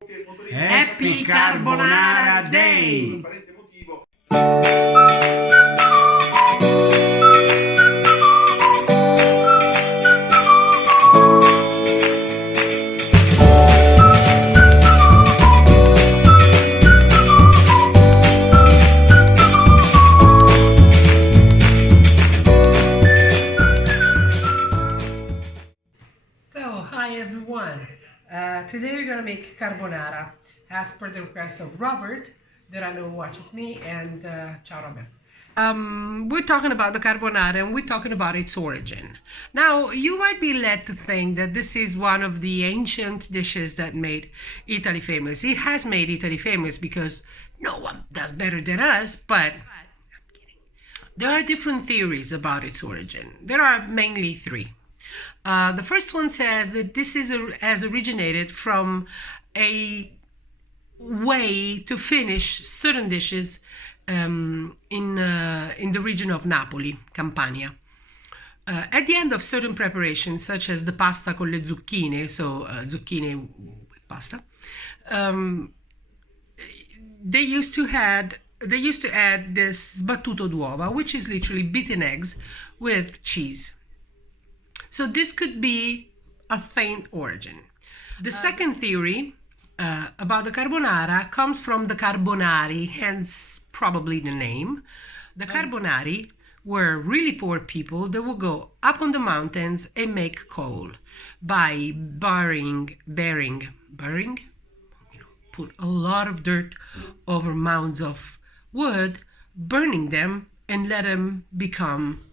Happy Carbonara Day! Hi everyone! Today we're gonna make carbonara as per the request of Robert, that I know watches me, and ciao Robert. We're talking about the carbonara and we're talking about its origin. Now, you might be led to think that this is one of the ancient dishes that made Italy famous. It has made Italy famous because no one does better than us, but I'm kidding. There are different theories about its origin. There are mainly three. The first one says that this has originated from a way to finish certain dishes in the region of Napoli, Campania. At the end of certain preparations, such as the pasta con le zucchine, so zucchine with pasta, they used to add this sbattuto d'uova, which is literally beaten eggs with cheese. So this could be a faint origin. The second theory about the carbonara comes from the Carbonari, hence probably the name. The Carbonari were really poor people that would go up on the mountains and make coal by put a lot of dirt over mounds of wood, burning them and let them become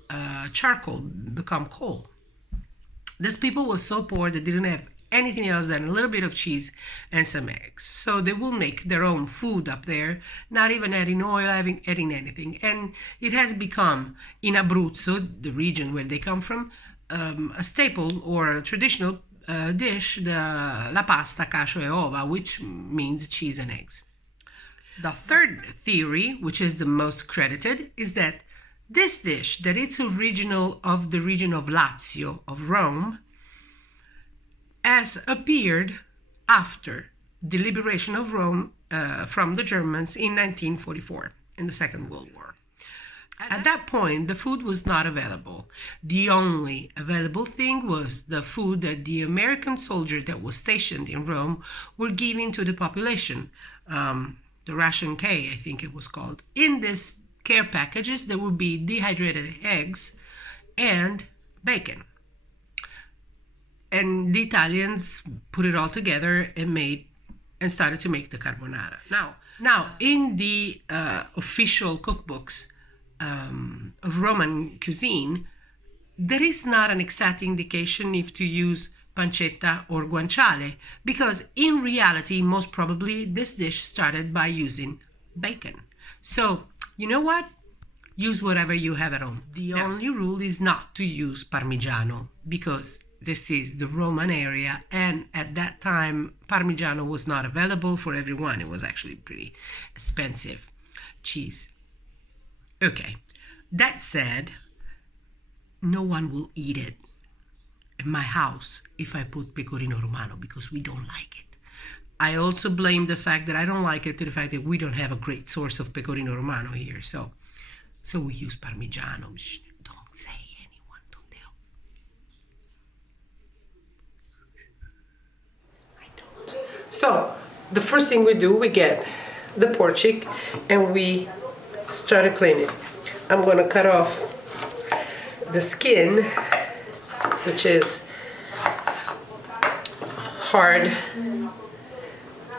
charcoal, become coal. These people were so poor they didn't have anything else than a little bit of cheese and some eggs. So they will make their own food up there, not even adding oil, adding anything. And it has become, in Abruzzo, the region where they come from, a staple or a traditional dish, la pasta, cacio e ova, which means cheese and eggs. The third theory, which is the most credited, is that this dish, that it's original of the region of Lazio, of Rome, has appeared after the liberation of Rome from the Germans in 1944, in the Second World War. At that point, the food was not available. The only available thing was the food that the American soldier that was stationed in Rome were giving to the population. The ration K, I think it was called. In this care packages, there would be dehydrated eggs and bacon. And the Italians put it all together and started to make the carbonara. Now in the official cookbooks of Roman cuisine, there is not an exact indication if to use pancetta or guanciale, because in reality, most probably, this dish started by using bacon. So, you know what? Use whatever you have at home. The only rule is not to use parmigiano, because this is the Roman area, and at that time, parmigiano was not available for everyone. It was actually pretty expensive cheese. Okay, that said, no one will eat it in my house if I put pecorino romano, because we don't like it. I also blame the fact that I don't like it to the fact that we don't have a great source of pecorino romano here. So we use parmigiano. Shh, don't say anyone, don't tell. I don't. So the first thing we do, we get the pork cheek and we start to clean it. I'm going to cut off the skin, which is hard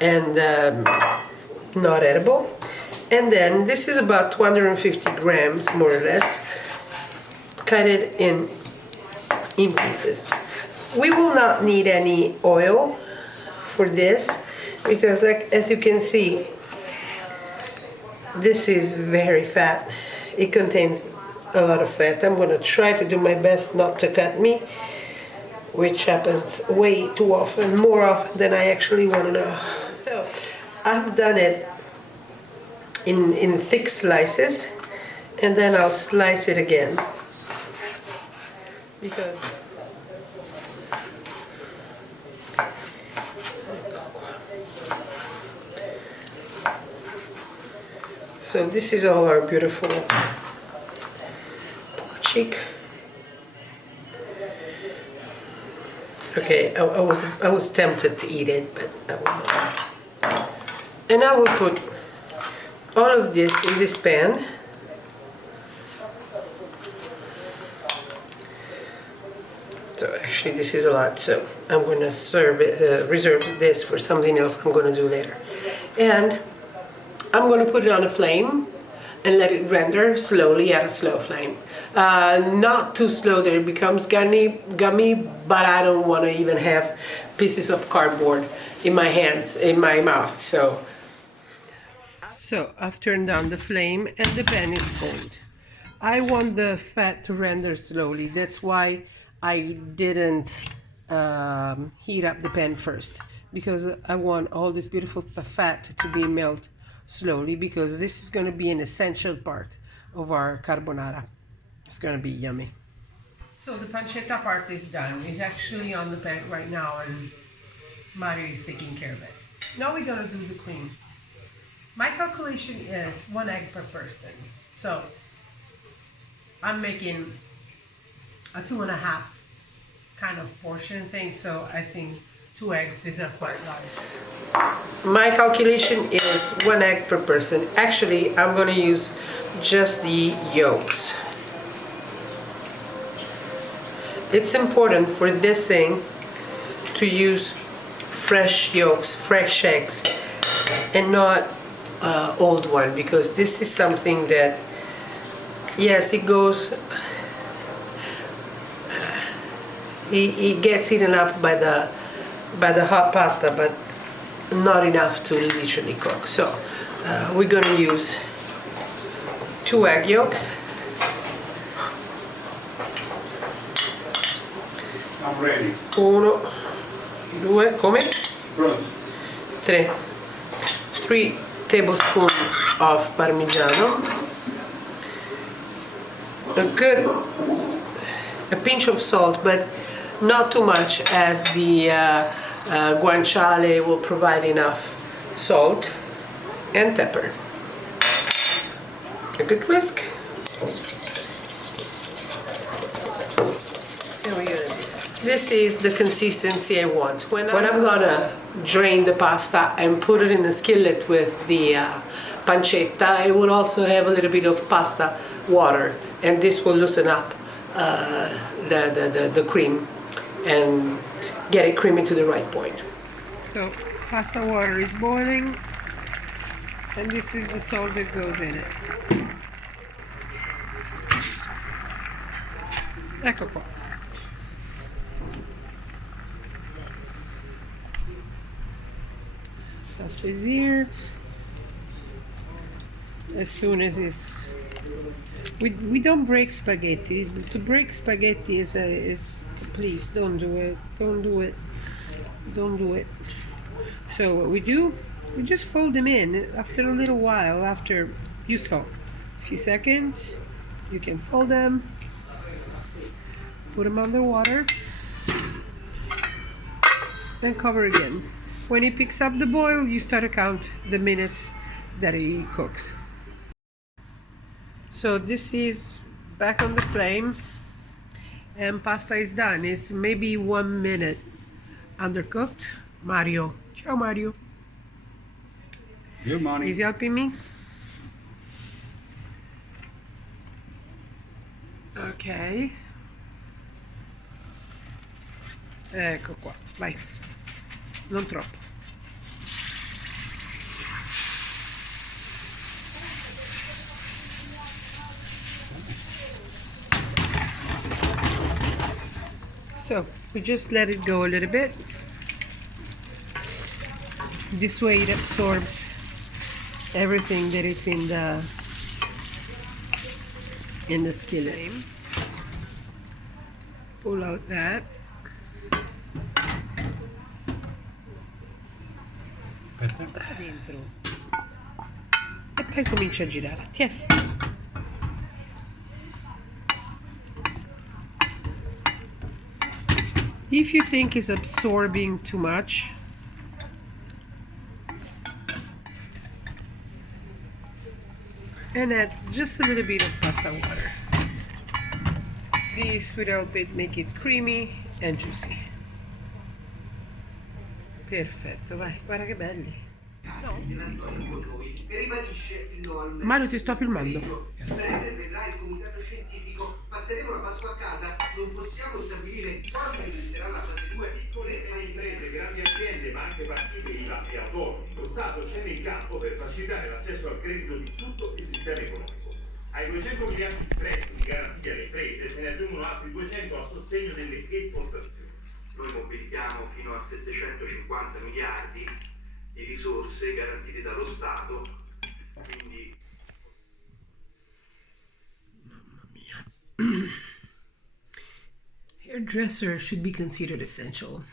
and not edible. And then this is about 250 grams, more or less. Cut it in pieces. We will not need any oil for this because, as you can see, this is very fat. It contains a lot of fat. I'm going to try to do my best not to cut meat, which happens way too often, more often than I actually want to know. So I've done it in thick slices, and then I'll slice it again. Because So this is all our beautiful cheek. Okay, I was tempted to eat it, but I will not. And I will put all of this in this pan. So actually this is a lot, so I'm going to serve it, reserve this for something else I'm going to do later. And I'm going to put it on a flame and let it render slowly at a slow flame. Not too slow that it becomes gummy, but I don't want to even have pieces of cardboard in my hands, in my mouth. So I've turned down the flame and the pan is cold. I want the fat to render slowly. That's why I didn't heat up the pan first, because I want all this beautiful fat to be melted slowly, because this is going to be an essential part of our carbonara. It's going to be yummy. So the pancetta part is done. It's actually on the pan right now, and Mario is taking care of it. Now we're going to do the cream. My calculation is 1 egg per person. So I'm making a 2.5 kind of portion thing, so I think 2 eggs, this is quite large. My calculation is 1 egg per person. Actually, I'm going to use just the yolks. It's important for this thing to use fresh yolks, fresh eggs, and not old one, because this is something that, yes, it goes, it gets eaten up by the hot pasta, but not enough to literally cook. So we're going to use 2 egg yolks. I'm ready. 1, 2, come? Pronto. 3 tablespoons of parmigiano. A pinch of salt, but not too much, as the guanciale will provide enough salt, and pepper. A good whisk. This is the consistency I want. When I'm gonna drain the pasta and put it in a skillet with the pancetta, it will also have a little bit of pasta water, and this will loosen up the cream and get it creamy to the right point. So pasta water is boiling, and this is the salt that goes in it. Ecco qua. Pasta is here. As soon as it's, we don't break spaghetti. To break spaghetti is please don't do it. Don't do it. Don't do it. So what we do, we just fold them in. After a little while, after you saw a few seconds, you can fold them, put them under water, and cover again. When it picks up the boil, you start to count the minutes that it cooks. So this is back on the flame, and pasta is done. It's maybe 1 minute undercooked. Mario, ciao Mario. Good morning. Is he helping me? Ok. Ecco qua, vai. Non troppo. So we just let it go a little bit. This way it absorbs everything that is in the skillet. Pull out that. Dentro. E poi comincia a girare. Tieni. If you think it's absorbing too much, and add just a little bit of pasta water. This will help it make it creamy and juicy. Perfetto, vai, guarda che belli. Mario, ti sto filmando. Vedrà il comitato scientifico, passeremo la Pasqua a casa, non possiamo stabilire quando inizierà la fase 2. Piccole e imprese, grandi aziende, ma anche partite IVA e autonomi. Lo Stato scende in campo per facilitare l'accesso al credito di tutto il sistema economico. Ai 200 miliardi di prestiti garantiti alle imprese se ne aggiungono altri 200 a sostegno delle esportazioni. Noi mobilitiamo fino a 750 miliardi di risorse garantite dallo Stato, quindi... Hairdresser should be considered essential.